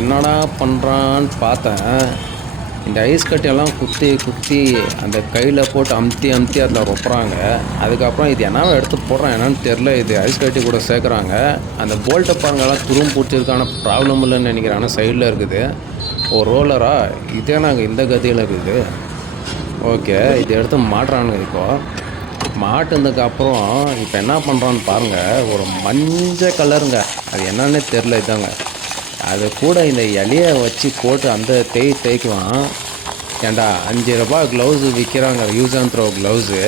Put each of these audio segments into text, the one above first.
என்னடா பண்ணுறான்னு பார்த்தேன். இந்த ஐஸ் கட்டியெல்லாம் குத்தி குத்தி அந்த கையில் போட்டு அமுத்தி அமுத்தி அதில் ரொப்புறாங்க. அதுக்கப்புறம் இது என்னவோ எடுத்து போடுறான் என்னன்னு தெரில. இது ஐஸ் கட்டி கூட சேர்க்குறாங்க. அந்த போல்ட்டை பாருங்கெல்லாம் துரும் பிடிச்சதுக்கான ப்ராப்ளம் இல்லைன்னு நினைக்கிறேன். ஆனால் சைடில் இருக்குது ஒரு ரோலரா. இதே நாங்கள் இந்த கதியில் இருக்குது. ஓகே, இதை எடுத்து மாட்டுறானுங்க. இப்போது மாட்டுனதுக்கப்புறம் இப்போ என்ன பண்ணுறான்னு பாருங்கள். ஒரு மஞ்சள் கலருங்க, அது என்னன்னே தெரில. இதாங்க அது கூட இந்த இலையை வச்சு போட்டு அந்த தேய்க்குவான். ஏண்டா 5 ரூபா க்ளவுஸு விற்கிறாங்க, யூஸ் அண்ட் த்ரோ க்ளவுஸு.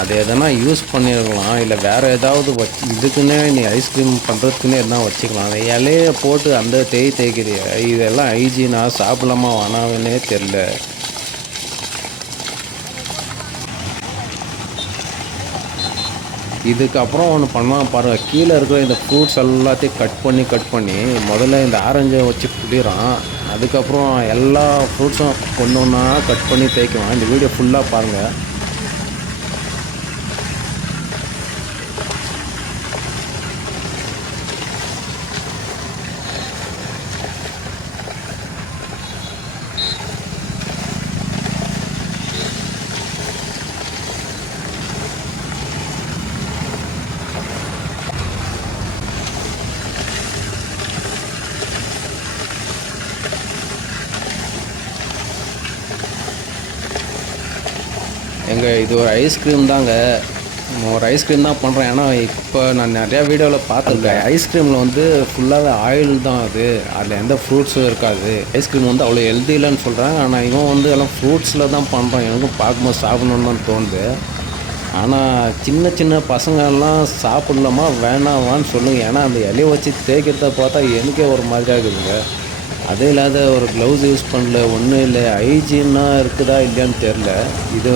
அது எதனா யூஸ் பண்ணிடலாம், இல்லை வேறு ஏதாவது வச்சு இதுக்குன்னே நீ ஐஸ்கிரீம் பண்ணுறதுக்குன்னே எதனா வச்சுக்கலாம். அந்த இலையை போட்டு அந்த தேய்க்கிறிய, இதெல்லாம் ஹைஜீனா சாப்பிடலாமா வேணாம்னே தெரில. இதுக்கப்புறம் ஒன்று பண்ணலாம் பாருங்கள். கீழே இருக்கிற இந்த ஃப்ரூட்ஸ் எல்லாத்தையும் கட் பண்ணி முதல்ல இந்த ஆரஞ்சை வச்சு புளிறான். அதுக்கப்புறம் எல்லா ஃப்ரூட்ஸும் ஒன்று ஒன்றா கட் பண்ணி தேய்க்குவான். இந்த வீடியோ ஃபுல்லாக பாருங்கள். இது ஒரு ஐஸ்கிரீம் தாங்க. ஒரு ஐஸ்கிரீம் தான் பண்ணுறேன். ஏன்னா இப்போ நான் நிறையா வீடியோவில் பார்த்துருக்கேன். ஐஸ்கிரீமில் வந்து ஃபுல்லாகவே ஆயில் தான். அதில் எந்த ஃப்ரூட்ஸும் இருக்காது. ஐஸ்கிரீம் வந்து அவ்வளோ ஹெல்தி இல்லைன்னு சொல்கிறாங்க. ஆனால் இவன் வந்து எல்லாம் ஃப்ரூட்ஸில் தான் பண்ணுறான். எனக்கும் பார்க்கும்போது சாப்பிட்ணுன்னு தான் தோணுது. ஆனால் சின்ன சின்ன பசங்கள்லாம் சாப்பிட்லாமா வேணாமான்னு சொல்லுங்கள். ஏன்னா அந்த இலையை வச்சு தேய்க்கிறத பார்த்தா எனக்கே ஒரு மாதிரியாக இருக்குதுங்க. அதே இல்லாத ஒரு க்ளவுஸ் யூஸ் பண்ணல, ஒன்றும் இல்லை. ஹைஜீனாக இருக்குதா இல்லையான்னு தெரில. இது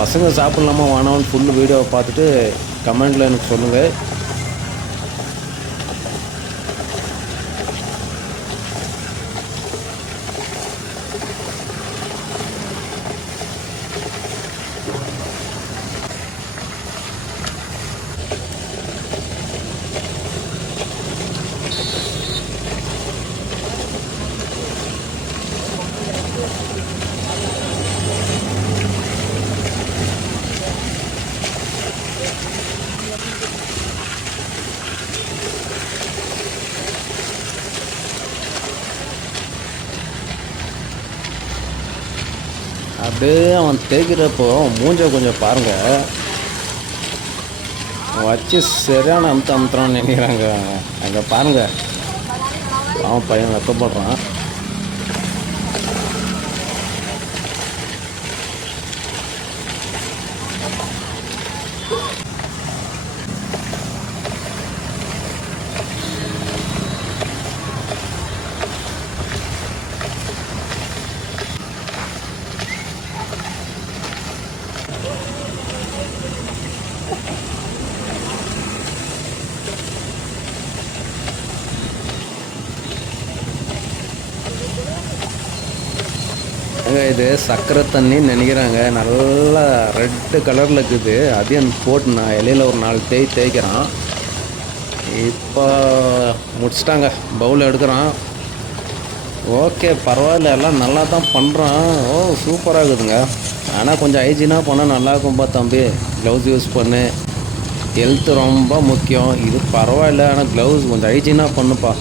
பசங்க சாப்பிட்லாமா வேணாம்னு ஃபுல்லு வீடியோவை பார்த்துட்டு கமெண்டில் எனக்கு சொல்லுங்கள். அப்படியே அவன் தேய்க்கிறப்போ மூஞ்ச கொஞ்சம் பாருங்கள். வச்சு சரியான அமுத்துறான்னு நினைக்கிறாங்க. அங்கே பாருங்கள், அவன் பையன் வெக்கப்படுறான். இது சர்க்கரை தண்ணின்னு நினைக்கிறாங்க. நல்லா ரெட்டு கலரில் இருக்குது. அதையும் போட்டு நான் இலையில் ஒரு 4 தேய்க்கிறான். இப்போ முடிச்சிட்டாங்க, பவுல் எடுக்கிறான். ஓகே, பரவாயில்ல, எல்லாம் நல்லா தான் பண்ணுறான். ஓ, சூப்பராக இருக்குதுங்க. ஆனால் கொஞ்சம் ஹைஜீனாக போனால் நல்லாயிருக்கும்பா தம்பி. க்ளவுஸ் யூஸ் பண்ணு, ஹெல்த்து ரொம்ப முக்கியம். இது பரவாயில்ல, ஆனால் க்ளவுஸ் கொஞ்சம் ஹைஜீனாக பண்ணுப்பா.